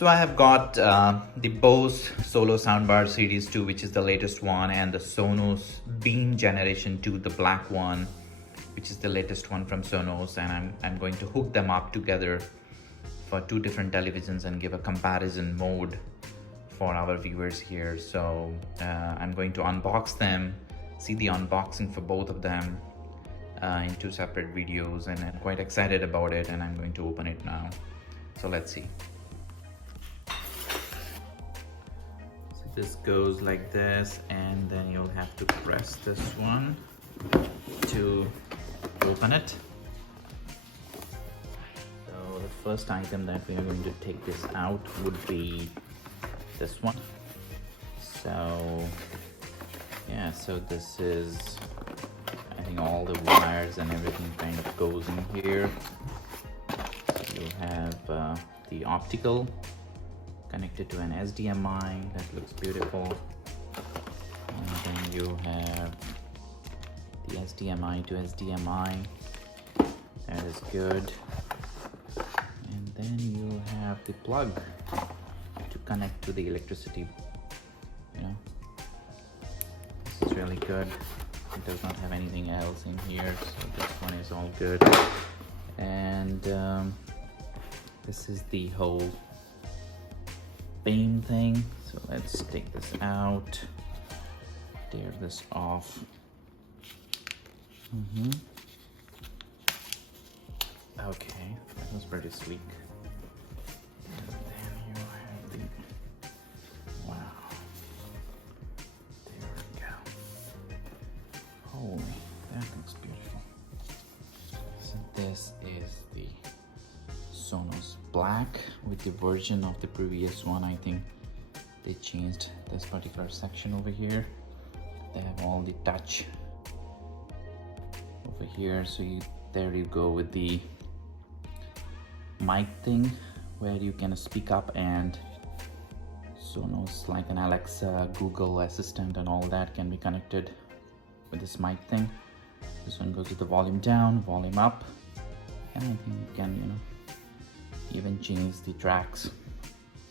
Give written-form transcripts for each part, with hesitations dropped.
So I have got the Bose Solos Soundbar Series 2, which is the latest one, and the Sonos Beam Generation 2, the black one, which is the latest one from Sonos, and I'm going to hook them up together for two different televisions and give a comparison mode for our viewers here. So I'm going to unbox them, see the unboxing for both of them in two separate videos, and I'm quite excited about it, and I'm going to open it now. So let's see. So this goes like this, and then you'll have to press this one to open it. So the first item that we are going to take this out would be this one. So yeah, so this is, I think all the wires and everything kind of goes in here. So you have the optical connected to an HDMI, that looks beautiful. And then you have the HDMI to HDMI, that is good. And then you have the plug to connect to the electricity, you know. This is really good. It does not have anything else in here, so this one is all good. And this is the whole beam thing. So let's take this out, tear this off. Okay, that was pretty sleek. And then you have the, wow, there we go. Holy, that looks beautiful. So this is the Sonos Black with the version of the previous one. I think they changed this particular section over here. They have all the touch over here, so there you go with the mic thing where you can speak up, and Sonos, like an Alexa, Google Assistant and all that, can be connected with this mic thing. This one goes with the volume down, volume up, and I think you can, you know, even change the tracks.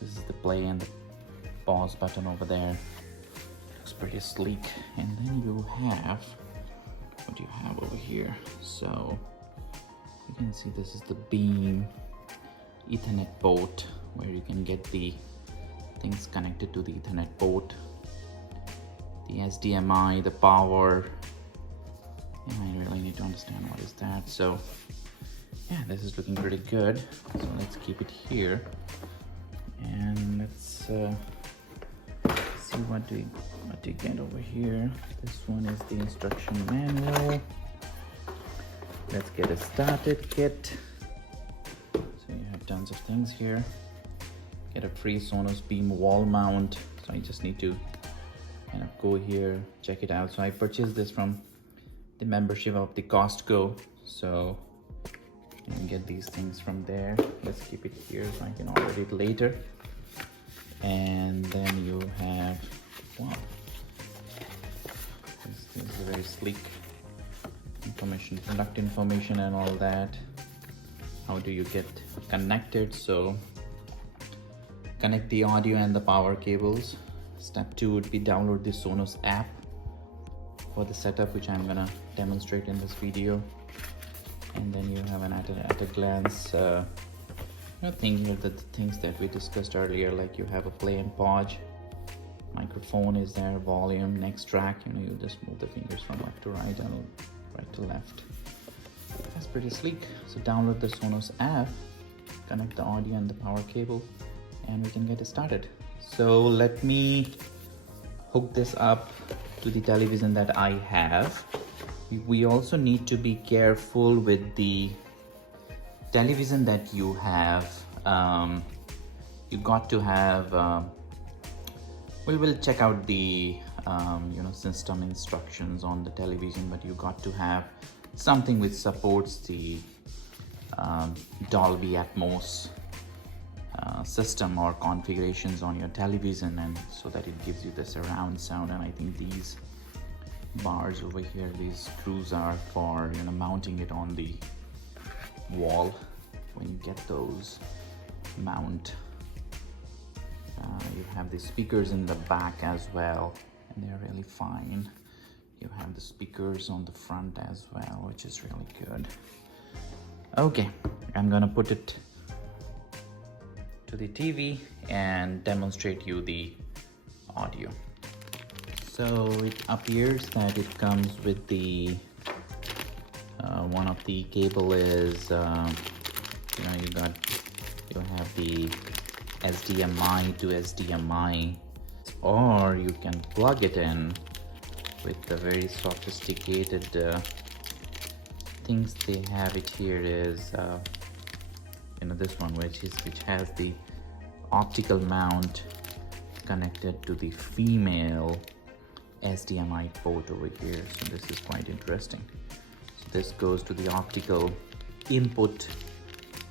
This is the play and the pause button over there. Looks pretty sleek. And then you have, what do you have over here? So you can see this is the Beam Ethernet port, where you can get the things connected to the Ethernet port, the HDMI, the power. And I really need to understand what is that. So yeah, this is looking pretty good. So let's keep it here, and let's see what do you get over here. This one is the instruction manual. Let's get a started kit. So you have tons of things here. Get a free Sonos Beam wall mount. So I just need to kind of go here, check it out. So I purchased this from the membership of the Costco. So you can get these things from there. Let's keep it here so I can order it later. And then you have, wow, this is very sleek information, product information and all that. How do you get connected? So connect the audio and the power cables. Step 2 would be download the Sonos app for the setup, which I'm gonna demonstrate in this video. And then you have an at a glance thing here, the things that we discussed earlier, like you have a play and pause, microphone is there, volume, next track, you know, you just move the fingers from left to right and right to left. That's pretty sleek. So download the Sonos app, connect the audio and the power cable, and we can get it started. So let me hook this up to the television that I have. We also need to be careful with the television that you have. You got to have, we will check out the you know, system instructions on the television, but you got to have something which supports the Dolby Atmos system or configurations on your television, and so that it gives you the surround sound. And I think these bars over here, these screws are for, you know, mounting it on the wall. When you get those, mount You have the speakers in the back as well, and they're really fine. You have the speakers on the front as well, which is really good. Okay, I'm gonna put it to the TV and demonstrate you the audio. So it appears that it comes with the one of the cable is you have the HDMI to HDMI, or you can plug it in with the very sophisticated things they have. It here is this one which has the optical mount connected to the female HDMI port over here. So this is quite interesting. So this goes to the optical input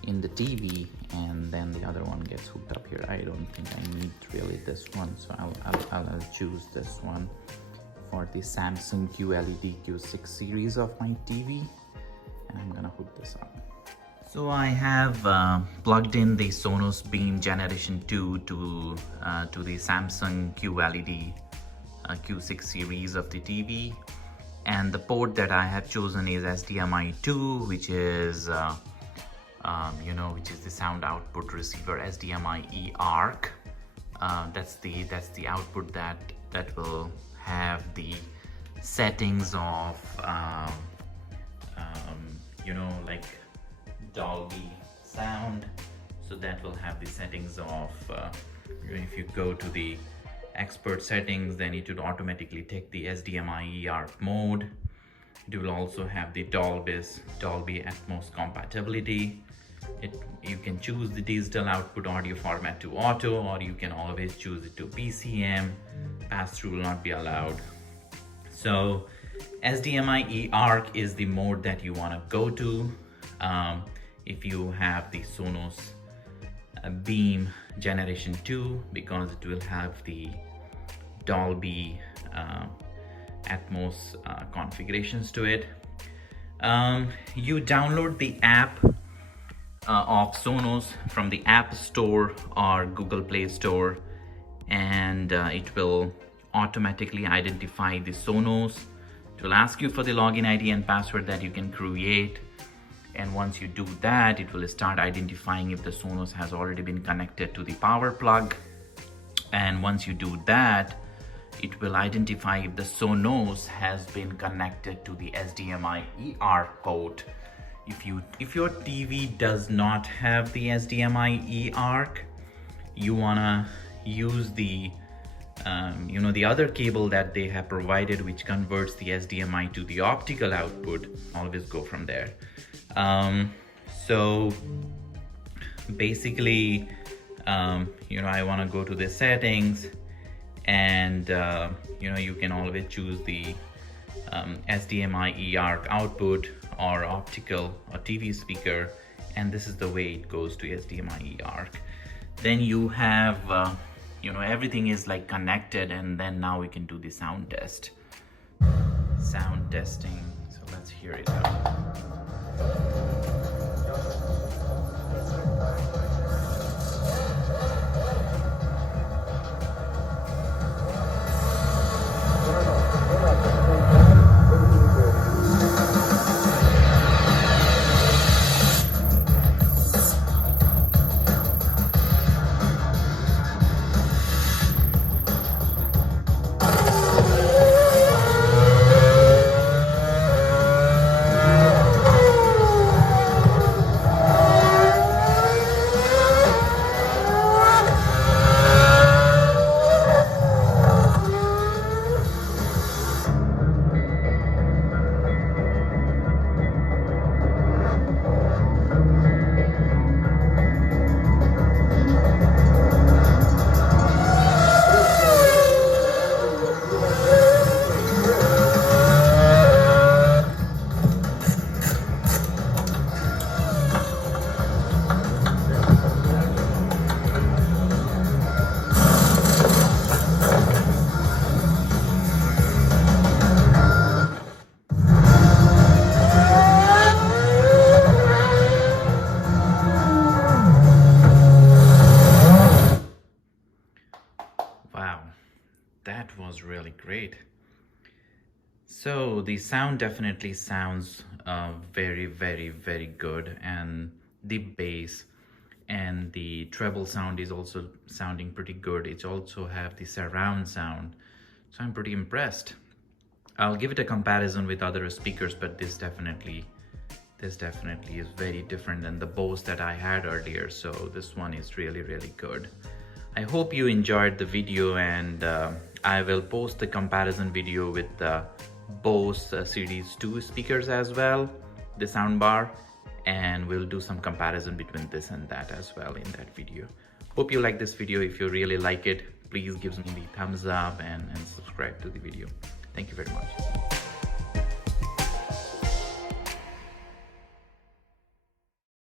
in the TV, and then the other one gets hooked up here. I don't think I need really this one, so I'll choose this one for the Samsung QLED Q6 series of my TV, and I'm gonna hook this up. So I have plugged in the Sonos Beam Generation 2 to the Samsung QLED Q6 series of the TV, and the port that I have chosen is HDMI 2, which is which is the sound output receiver, HDMI-eARC. That's the output that will have the settings of like Dolby sound. So that will have the settings of if you go to the expert settings, then it would automatically take the HDMI-eARC mode. It will also have the Dolby Atmos compatibility. You can choose the digital output audio format to auto, or you can always choose it to PCM. Pass-through will not be allowed. So HDMI-eARC is the mode that you want to go to if you have the Sonos Beam Generation 2, because it will have the Dolby Atmos configurations to it. You download the app of Sonos from the App Store or Google Play Store, and it will automatically identify the Sonos. It will ask you for the login ID and password that you can create, and once you do that, it will start identifying if the Sonos has already been connected to the power plug. And once you do that, it will identify if the Sonos has been connected to the HDMI-eARC port. If your TV does not have the HDMI-eARC, you wanna use the the other cable that they have provided, which converts the HDMI to the optical output. Always go from there. So basically, I want to go to the settings, and you can always choose the HDMI-eARC output or optical or TV speaker, and this is the way it goes to HDMI-eARC. Then you have everything is like connected, and then now we can do the sound test. Sound testing. So let's hear it out. really great. So the sound definitely sounds very, very, very good, and the bass and the treble sound is also sounding pretty good. It also have the surround sound, so I'm pretty impressed. I'll give it a comparison with other speakers, but this definitely is very different than the Bose that I had earlier, so this one is really, really good. I hope you enjoyed the video, and I will post the comparison video with the Bose Series 2 speakers as well, the soundbar, and we'll do some comparison between this and that as well in that video. Hope you like this video. If you really like it, please give me the thumbs up and subscribe to the video. Thank you very much.